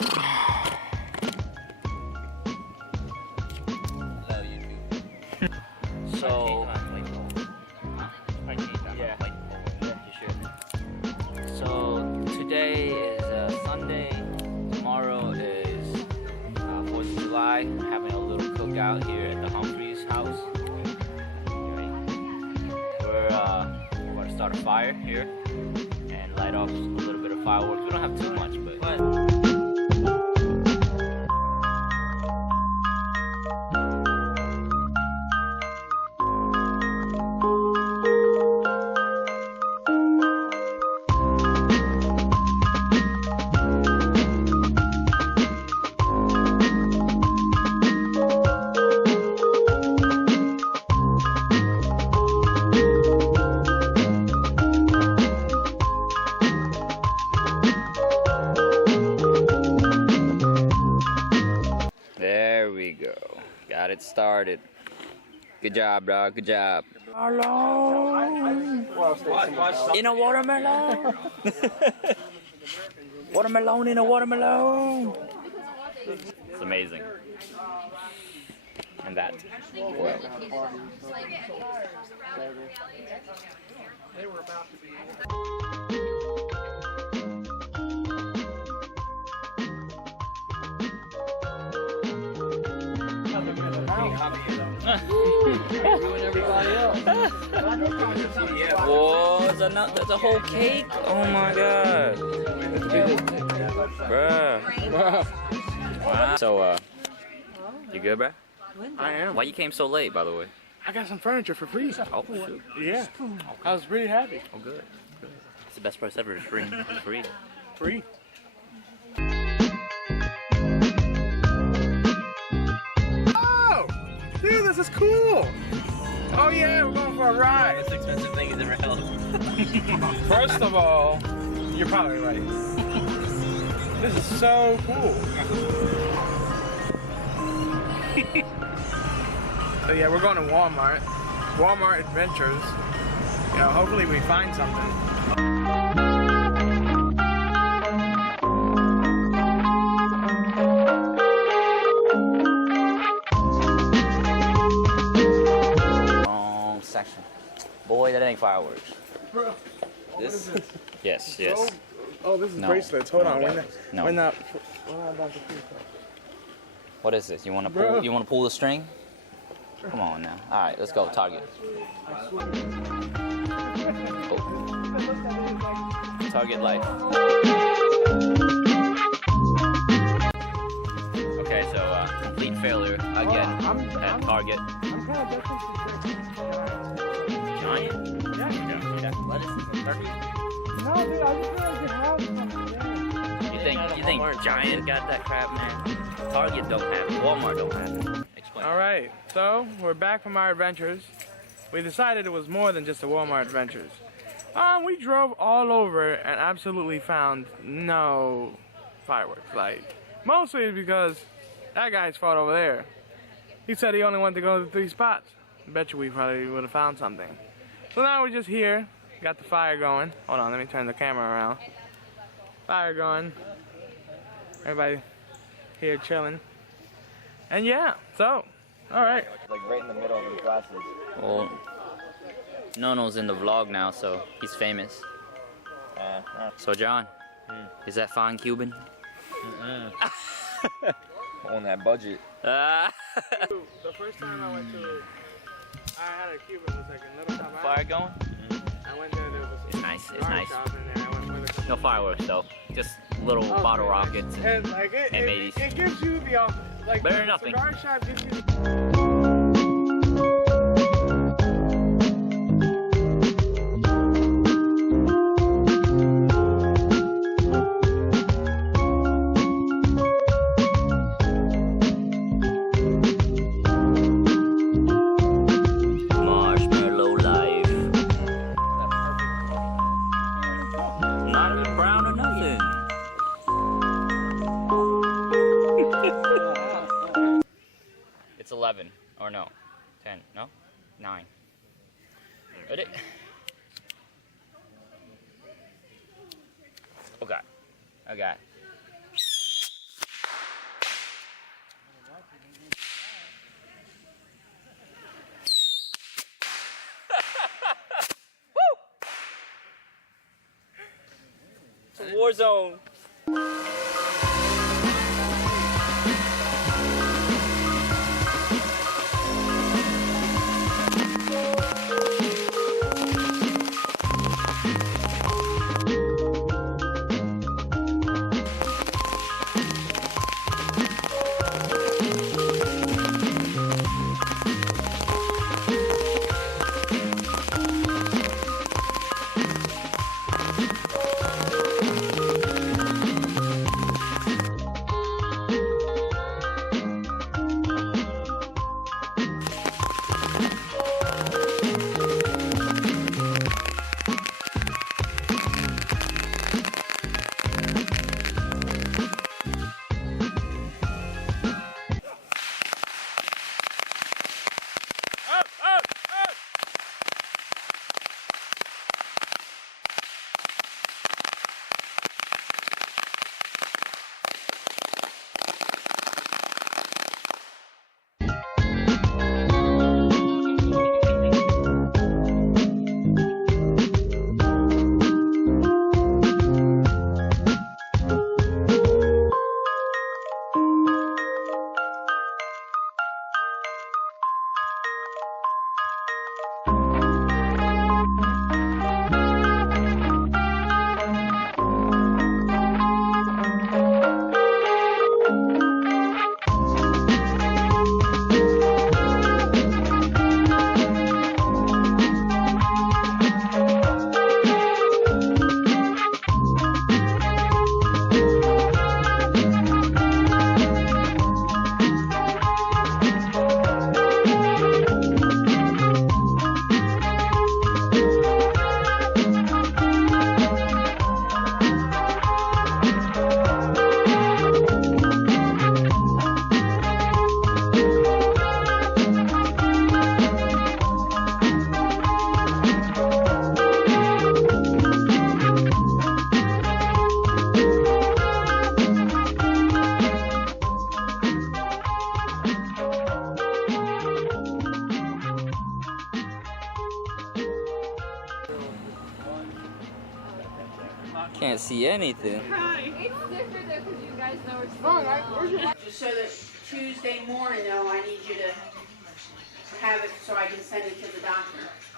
Hello, YouTube. So, yeah, you should. So today is Sunday. Tomorrow is 4th of July. Having a little cookout here at the Humphreys house. We're going to start a fire here and light off a little bit of fireworks. We don't have too much, but. There we go. Got it started. Good job, dog. Good job. Alone in a watermelon. Watermelon in a watermelon. It's amazing. And that. Well. They were about to be. Everybody else. Whoa, that's a whole cake? Oh my god. Bruh. Wow. So, you good, bruh? I am. Why you came so late, by the way? I got some furniture for free. Oh, shoot. Yeah. I was really happy. Oh, good. It's the best price ever. It's free. It's free. Free. Oh! Dude, this is cool! Oh yeah, we're going for a ride. Most expensive thing he's ever held. First of all, you're probably right. This is so cool. So yeah, we're going to Walmart. Walmart Adventures. You know, hopefully we find something. Wrong section. Boy, that ain't fireworks. Bro, This? Yes, yes. Oh, this is No. bracelets. Hold No, on. no. We're not about to see. What is this? You want to Bro. pull? You want to pull the string? Come on now. All right, let's go. Target. Oh. Target life. Okay, so complete failure again at Target. I'm kind of Giant? Yeah. Lettuce and turkey. No, dude, I just feel like you have something. Yeah. You think Giant got that crap, man? Target don't have it. Walmart don't have it. Explain. All right, so we're back from our adventures. We decided it was more than just a Walmart Adventures. We drove all over and absolutely found no fireworks. Like, mostly because that guy's fault over there. He said he only wanted to go to 3 spots. I bet you we probably would have found something. So now we're just here, got the fire going. Hold on, let me turn the camera around. Fire going. Everybody here chilling. And yeah, so, alright. Like right in the middle of the glasses. Well, Nono's in the vlog now, so he's famous. So John, is that fine Cuban? On that budget. The first time I went to, I had a Cuban, was like a little Havana. Fire going? I went there, there was a It's nice. It's cigar nice. shop in there. I went with a No fireworks though. Just little Oh, bottle very nice. rockets. And like it M80s. gives you the like Better the than nothing. cigar shop gives you. Marshmallow life. Not even brown or nothing. It's 11. Or no. 10. No? 9. Ready? Okay. Okay. Warzone. Can't see anything. It's different though because you guys know it's Just so that Tuesday morning, though, I need you to have it so I can send it to the doctor.